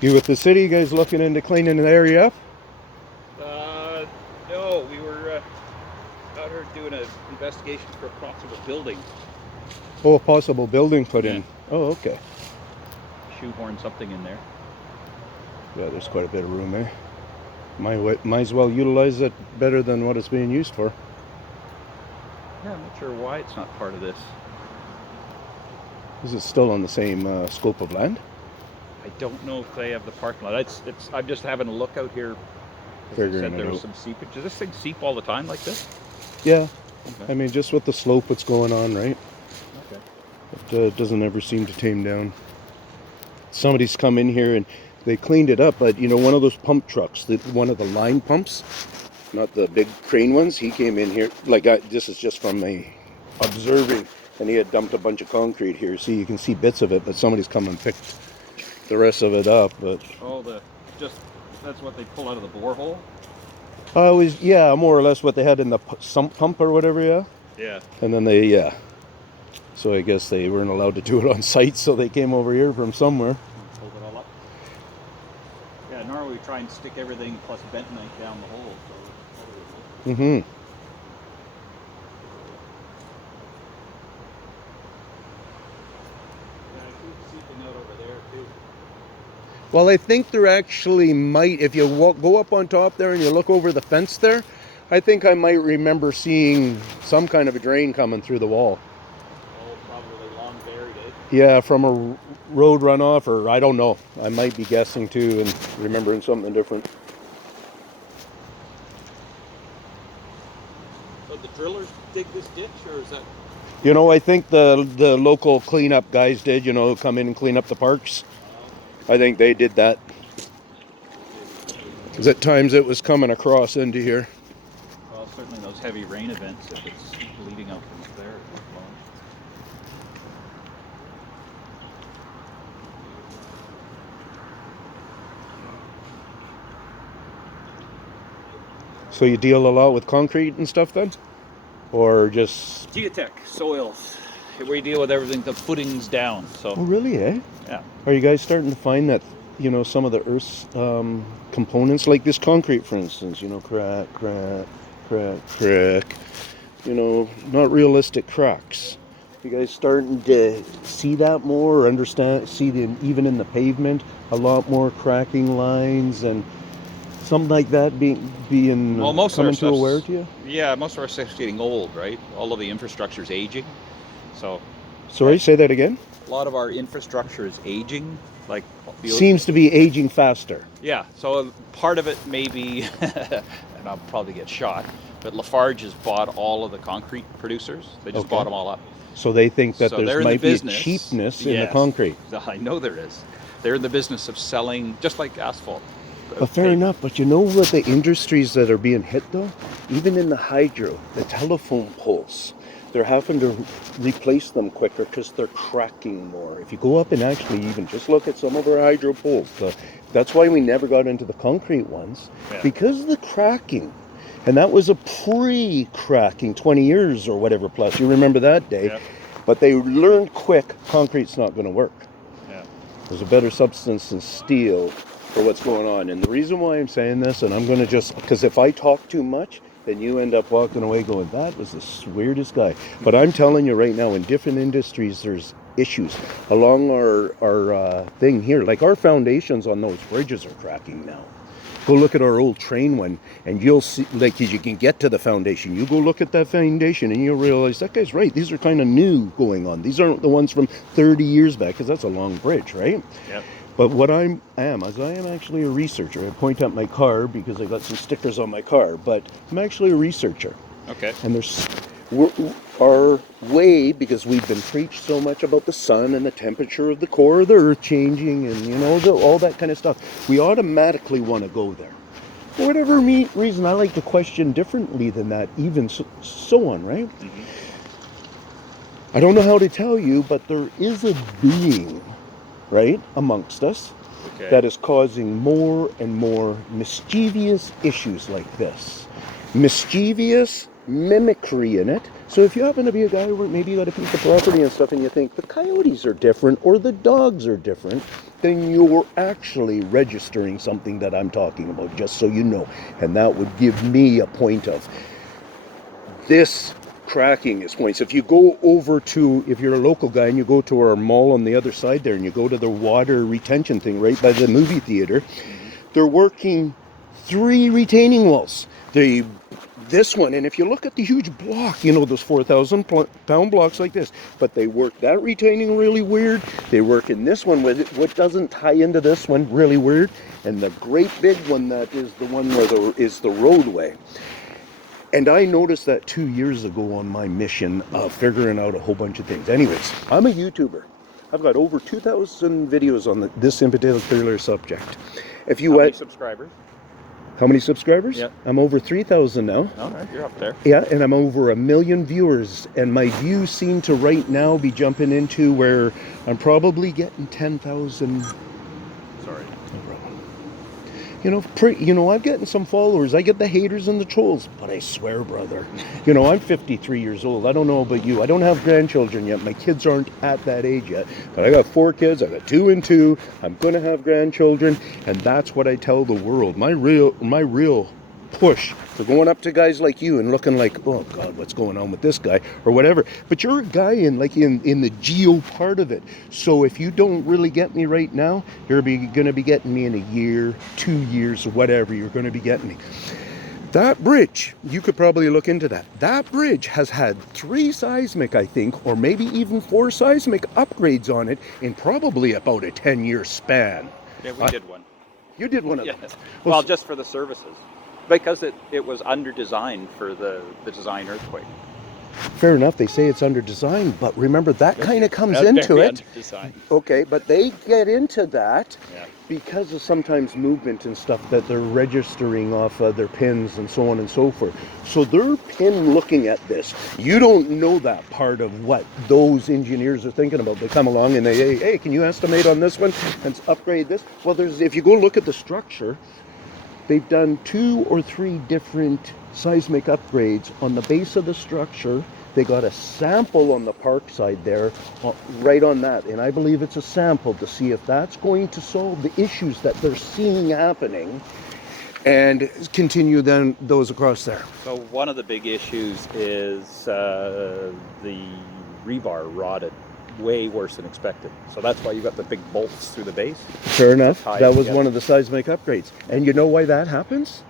You with the city? You guys looking into cleaning the area up? No, we were out here doing an investigation for a possible building. Oh, a possible building put Yeah, in. Oh, okay. shoehorn something in there. Yeah, there's quite a bit of room there. Might as well utilize it better than what it's being used for. Yeah, I'm not sure why it's not part of this. Is it still on the same scope of land? I don't know if they have the parking lot. It's. I'm just having a look out here because they Figuring said it there was out. some seepage. Does this thing seep all the time like this? Yeah, Okay. I mean, just with the slope what's going on, right? Okay. It doesn't ever seem to tame down. Somebody's come in here and they cleaned it up, but one of those pump trucks, one of the line pumps, not the big crane ones, he came in here, this is just from me observing, and he had dumped a bunch of concrete here. See, you can see bits of it, but somebody's come and picked the rest of it up. But Oh, just that's what they pull out of the borehole. yeah, more or less what they had in the sump pump or whatever, yeah. Yeah. And then yeah. So I guess they weren't allowed to do it on site, so they came over here from somewhere. Pulled it all up. Yeah, normally we try and stick everything plus bentonite down the hole. So Mm-hmm. yeah, I keep seeping out over there too. Well, I think there actually might, if you go up on top there and you look over the fence there, I think I might remember seeing some kind of a drain coming through the wall. Oh, probably long buried, eh? Yeah, from a road runoff, or I don't know. I might be guessing too and remembering something different. So the drillers dig this ditch, or is that? I think the local cleanup guys did, come in and clean up the parks. I think they did that. Because at times it was coming across into here. Well, certainly those heavy rain events, if it's bleeding out from up there. So you deal a lot with concrete and stuff then? Or just... Geotech, soils. We deal with everything, the footings down. So. Oh, really, eh? Yeah. Are you guys starting to find that, some of the Earth's components, like this concrete, for instance, crack, not realistic cracks. You guys starting to see that more, or even in the pavement, a lot more cracking lines and something like that being Well, most of our coming to stuff's, aware to you? yeah, most of our stuff's getting old, right? All of the infrastructure's aging. So Sorry, say that again? a lot of our infrastructure is aging. Like Seems to be aging faster. yeah, so part of it may be, and I'll probably get shot, but Lafarge has bought all of the concrete producers. They just bought them all up. So they think that So there might be a cheapness in the concrete. I know there is. They're in the business of selling, just like asphalt. But fair enough. But you know what the industries that are being hit though? Even in the hydro, the telephone poles, they're having to replace them quicker because they're cracking more. If you go up and actually even just look at some of our hydro poles, that's why we never got into the concrete ones, because of the cracking. And that was a pre-cracking 20 years or whatever plus. You remember that day? Yeah. But they learned quick, concrete's not going to work. Yeah. There's a better substance than steel for what's going on. And the reason why I'm saying this, and I'm going to because if I talk too much, then you end up walking away going, that was the weirdest guy. But I'm telling you right now, in different industries, there's issues along our thing here. Like our foundations on those bridges are cracking now. Go look at our old train one, and you'll see, like, as you can get to the foundation, you go look at that foundation, and you'll realize that guy's right. These are kind of new going on. These aren't the ones from 30 years back, because that's a long bridge, right? Yep. But what I am actually a researcher. I point out my car because I got some stickers on my car, but I'm actually a researcher. Okay. And our way, because we've been preached so much about the sun and the temperature of the core of the earth changing and all that kind of stuff, we automatically want to go there. For whatever reason, I like to question differently than that, even so on, right? Mm-hmm. I don't know how to tell you, but there is a being, right, amongst us, that is causing more and more mischievous issues like this. Mischievous mimicry in it. So if you happen to be a guy where maybe you got a piece of property and stuff and you think the coyotes are different or the dogs are different, then you're actually registering something that I'm talking about, just so you know. And that would give me a point of this cracking is points. If you go over to, if you're a local guy and you go to our mall on the other side there and you go to the water retention thing right by the movie theater, they're working 3 retaining walls. This one, and if you look at the huge block, you know, those 4,000 pound blocks like this, but they work that retaining really weird. They work in this one with it, what doesn't tie into this one, really weird. And the great big one that is the one where is the roadway. And I noticed that 2 years ago on my mission of figuring out a whole bunch of things. Anyways, I'm a YouTuber. I've got over 2,000 videos on this in particular subject. If you How many subscribers? How many subscribers? Yep. I'm over 3,000 now. All right, you're up there. Yeah, and I'm over 1 million viewers. And my views seem to right now be jumping into where I'm probably getting 10,000. Sorry. No problem. You know, I'm getting some followers. I get the haters and the trolls, but I swear, brother, you know, I'm 53 years old. I don't know about you. I don't have grandchildren yet. My kids aren't at that age yet. But I got 4 kids. I got 2 and 2. I'm going to have grandchildren, and that's what I tell the world. My real push for going up to guys like you and looking like, oh God, what's going on with this guy or whatever. But you're a guy in the geo part of it. So if you don't really get me right now, you're going to be getting me in a year, 2 years, whatever. You're going to be getting me. That bridge, you could probably look into that. That bridge has had 3 seismic, I think, or maybe even 4 seismic upgrades on it in probably about a 10-year span. Yeah, we did one. You did one of them. Yes. Well, just for the services. Because it was under design for the design earthquake. Fair enough, they say it's under design, but remember that kind of comes into it. Under design. Okay, but they get into that Yeah. because of sometimes movement and stuff that they're registering off their pins and so on and so forth. So they're pin looking at this. You don't know that part of what those engineers are thinking about. They come along and they, hey, can you estimate on this one and upgrade this? Well, if you go look at the structure, they've done 2 or 3 different seismic upgrades on the base of the structure. They got a sample on the park side there, right on that. And I believe it's a sample to see if that's going to solve the issues that they're seeing happening and continue then those across there. So one of the big issues is the rebar rotted way worse than expected. So that's why you got the big bolts through the base. Fair enough. That was together. one of the seismic upgrades. And you know why that happens?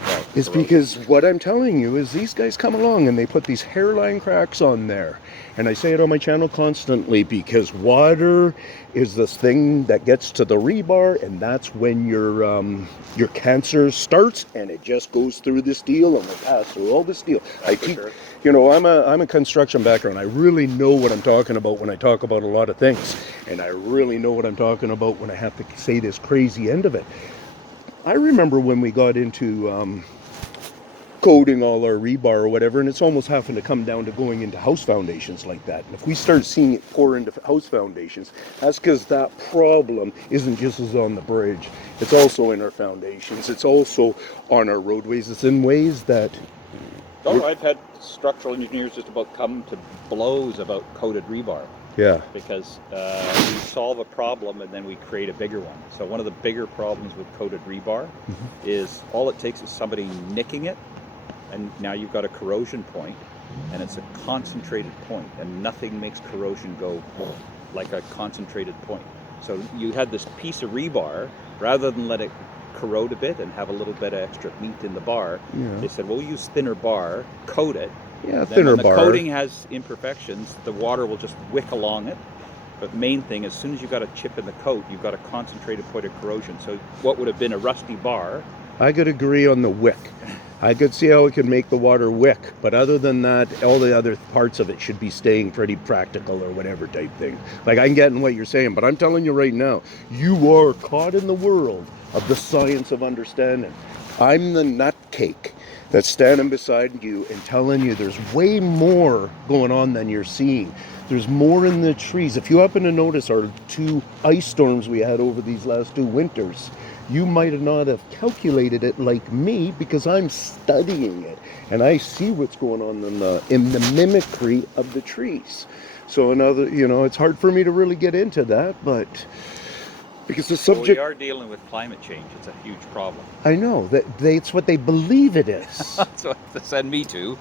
Well, It's because what I'm telling you is these guys come along and they put these hairline cracks on there. And I say it on my channel constantly because water is this thing that gets to the rebar, and that's when your cancer starts, and it just goes through the steel and will pass through all the steel. I teach, sure. you know, I'm a construction background. I really know what I'm talking about when I talk about a lot of things, and I really know what I'm talking about when I have to say this crazy end of it. I remember when we got into coating all our rebar or whatever, and it's almost having to come down to going into house foundations like that. And if we start seeing it pour into house foundations, that's because that problem isn't just as on the bridge. It's also in our foundations. It's also on our roadways. It's in ways that... Oh, I've had structural engineers just about come to blows about coated rebar. Yeah. Because we solve a problem and then we create a bigger one. So one of the bigger problems with coated rebar is all it takes is somebody nicking it, and now you've got a corrosion point, and it's a concentrated point, and nothing makes corrosion go like a concentrated point. So you had this piece of rebar, rather than let it corrode a bit and have a little bit of extra meat in the bar, they said, well, we'll use thinner bar, coat it. Yeah, Then thinner when bar. the coating has imperfections, the water will just wick along it. But main thing, as soon as you've got a chip in the coat, you've got a concentrated point of corrosion. So what would have been a rusty bar... I could agree on the wick. I could see how it could make the water wick, but other than that, all the other parts of it should be staying pretty practical or whatever type thing. Like, I'm getting what you're saying, but I'm telling you right now, you are caught in the world of the science of understanding. I'm the nutcake that's standing beside you and telling you there's way more going on than you're seeing. There's more in the trees. If you happen to notice our 2 ice storms we had over these last 2 winters, You might not have calculated it like me because I'm studying it and I see what's going on in the mimicry of the trees. So another, it's hard for me to really get into that, but because the Well, we subject, are dealing with climate change. It's a huge problem. I know it's what they believe it is. That's what they send me to.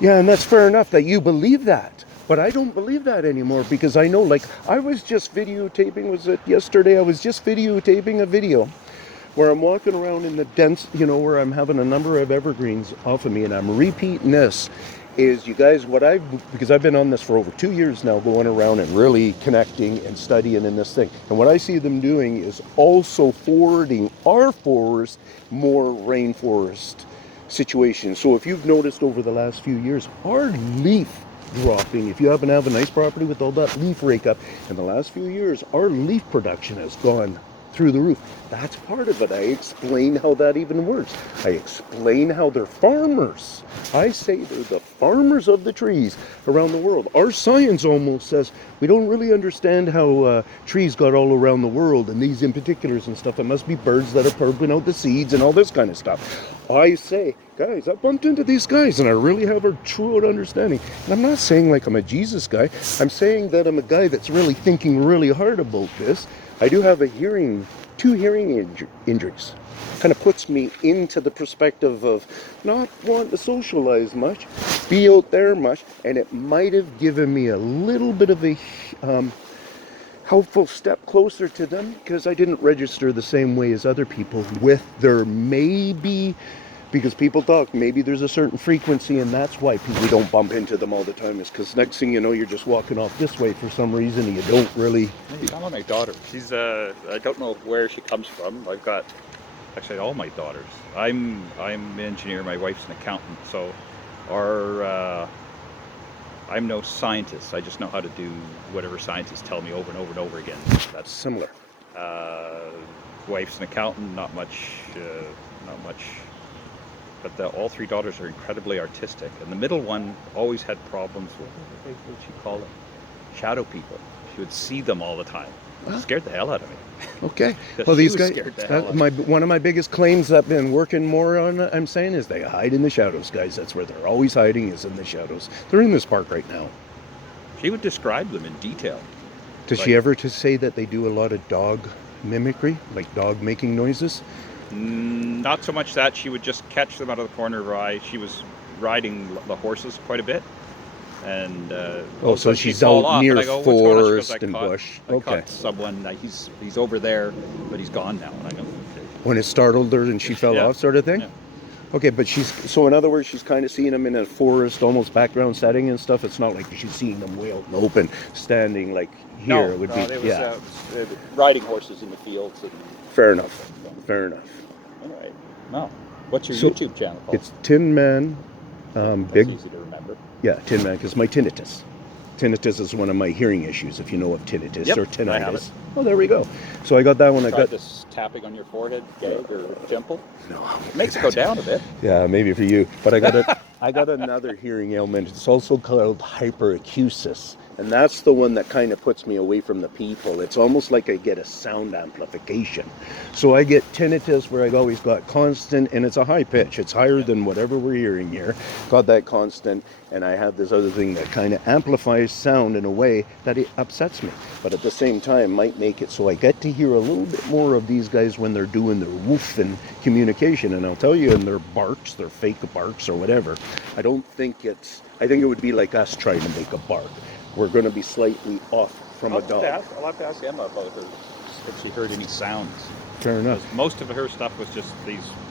Yeah, and that's fair enough that you believe that. But I don't believe that anymore because I know, like, I was just videotaping, was it yesterday? I was just videotaping a video where I'm walking around in the dense, where I'm having a number of evergreens off of me, and I'm repeating this. Is you guys, because I've been on this for over 2 years now, going around and really connecting and studying in this thing. And what I see them doing is also forwarding our forest more rainforest situations. So if you've noticed over the last few years, our leaf dropping, if you happen to have a nice property with all that leaf rake up, in the last few years, our leaf production has gone through the roof. That's part of it. I explain how that even works. I explain how they're farmers. I say they're the farmers of the trees around the world. Our science almost says we don't really understand how trees got all around the world, and these in particulars and stuff. It must be birds that are purpling out the seeds and all this kind of stuff. I say, guys, I bumped into these guys and I really have a true understanding. And I'm not saying like I'm a Jesus guy. I'm saying that I'm a guy that's really thinking really hard about this. I do have two hearing injuries. Kind of puts me into the perspective of not wanting to socialize much, be out there much, and it might have given me a little bit of a helpful step closer to them because I didn't register the same way as other people with their maybe, because people talk, maybe there's a certain frequency and that's why we don't bump into them all the time, is because next thing you know, you're just walking off this way for some reason and you don't really... Hey, you know my daughter. She's, I don't know where she comes from. I've got, actually all my daughters. I'm an engineer, my wife's an accountant, so I'm no scientist. I just know how to do whatever scientists tell me over and over and over again. That's similar. Wife's an accountant, not much. But all three daughters are incredibly artistic. And the middle one always had problems with, what would she call it? Shadow people. She would see them all the time. It scared the hell out of me. Okay. Well, these guys, one of my biggest claims that I've been working more on, I'm saying, is they hide in the shadows, guys. That's where they're always hiding, is in the shadows. They're in this park right now. She would describe them in detail. Does she ever say that they do a lot of dog mimicry, like dog making noises? Not so much that. She would just catch them out of the corner of her eye. She was riding the horses quite a bit. And so she's out near forest and bush. I caught someone. He's over there, but he's gone now. And I go, okay. When it startled her and she fell off, sort of thing. Yeah. Okay, but so in other words, she's kind of seeing them in a forest, almost background setting and stuff. It's not like she's seeing them way out in the open, standing like here. It would be riding horses in the fields. And Fair enough. All right. Now, what's your YouTube channel called? It's Tin Man. That's easy to remember. Yeah, Tin Man, because my tinnitus. Tinnitus is one of my hearing issues, if you know of tinnitus or tinnitus. I have it. Oh, there we go. So I got that one. I got this tapping on your forehead, gag or dimple. No, it makes it go down a bit. Yeah, maybe for you. But I got another hearing ailment. It's also called hyperacusis. And that's the one that kind of puts me away from the people. It's almost like I get a sound amplification. So I get tinnitus where I've always got constant, and it's a high pitch. It's higher than whatever we're hearing here. Got that constant, and I have this other thing that kind of amplifies sound in a way that it upsets me. But at the same time, might make it so I get to hear a little bit more of these guys when they're doing their woofing communication. And I'll tell you, in their barks, their fake barks or whatever, I think it would be like us trying to make a bark. We're going to be slightly off from a dog. I'll have to ask Emma about her, if she heard any sounds. Fair enough. Most of her stuff was just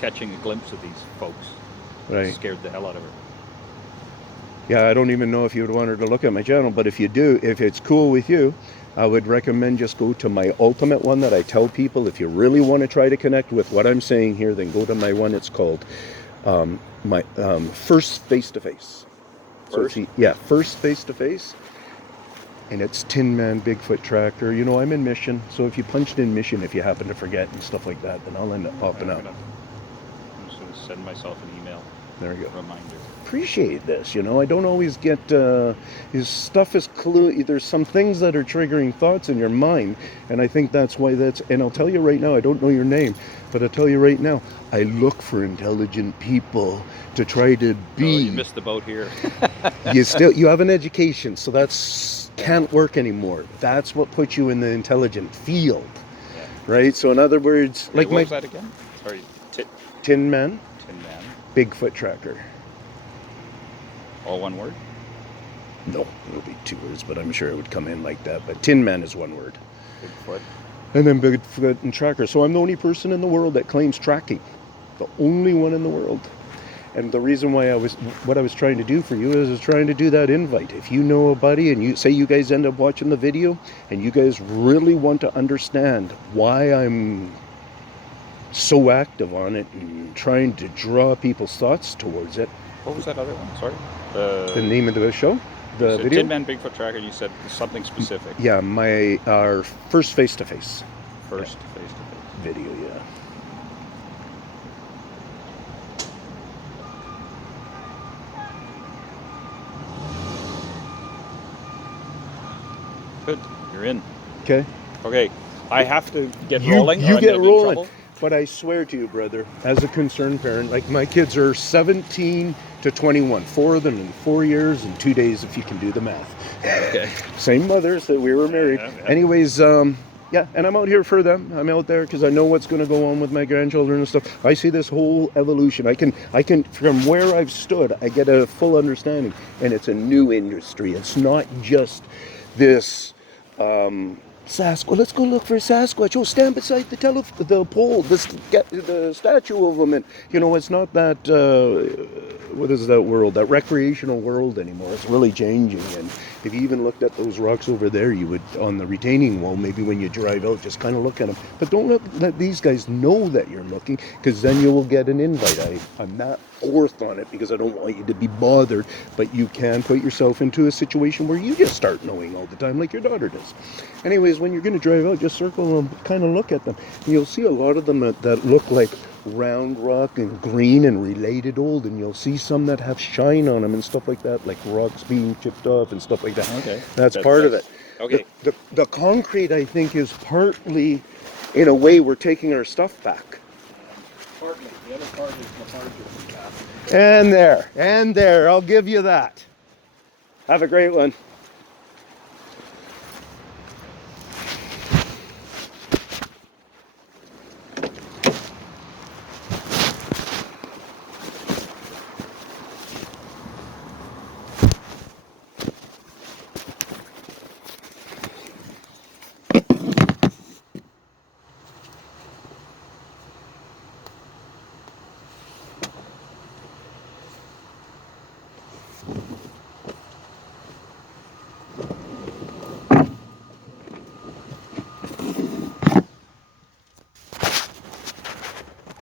catching a glimpse of these folks. Right. It scared the hell out of her. Yeah, I don't even know if you would want her to look at my channel, but if you do, if it's cool with you, I would recommend just go to my ultimate one that I tell people, if you really want to try to connect with what I'm saying here, then go to my one. It's called my First Face-to-Face. First Face-to-Face. And it's Tin Man Bigfoot Tractor. You know, I'm in Mission, so if you punched in Mission, if you happen to forget and stuff like that, then I'll end up popping up. I'm just going to send myself an email. There we go. reminder. Appreciate this, you know. I don't always get his stuff is there's some things that are triggering thoughts in your mind, and I think that's why and I'll tell you right now, I don't know your name, but I'll tell you right now, I look for intelligent people to try to be. Oh, you missed the boat here. You have an education, so that's can't work anymore. That's what puts you in the intelligent field. Yeah. Right? So in other words, What was that again? Sorry, Tin Man, Tin Man. Bigfoot tracker. All one word? No, it'll be 2 words, but I'm sure it would come in like that. But Tin Man is 1 word. Bigfoot. And then Bigfoot and tracker. So I'm the only person in the world that claims tracking. The only one in the world. And the reason why what I was trying to do for you is I was trying to do that invite. If you know a buddy and you guys end up watching the video and you guys really want to understand why I'm so active on it and trying to draw people's thoughts towards it. What was that other one? Sorry? The name of the show? The video? Tin Man Bigfoot Tracker, you said something specific. Yeah, our first face-to-face. First face-to-face. Video, yeah. Good. You're in. Okay. Okay. I have to get rolling. You or get I'm gonna be in rolling. trouble. But I swear to you, brother, as a concerned parent, like my kids are 17 to 21. 4 of them in 4 years and 2 days, if you can do the math. Okay. Same mothers that we were married. Yeah. Anyways, yeah, and I'm out here for them. I'm out there because I know what's going to go on with my grandchildren and stuff. I see this whole evolution. I can, from where I've stood, I get a full understanding. And it's a new industry. It's not just this Sasquatch. Let's go look for Sasquatch. Oh, stand beside the pole. The statue of him. And you know, it's not that. What is that world? That recreational world anymore. It's really changing. And if you even looked at those rocks over there, you would on the retaining wall. Maybe when you drive out, just kind of look at them. But don't let these guys know that you're looking, because then you will get an invite. I'm not forced on it because I don't want you to be bothered, but you can put yourself into a situation where you just start knowing all the time, like your daughter does. Anyways, when you're going to drive out, just circle them, kind of look at them. And you'll see a lot of them that look like round rock and green and related old, and you'll see some that have shine on them and stuff like that, like rocks being chipped off and stuff like that. Okay. That's part of it. Okay. The concrete, I think, is partly, in a way, we're taking our stuff back. Partly. The other part is the larger. And there, I'll give you that. Have a great one.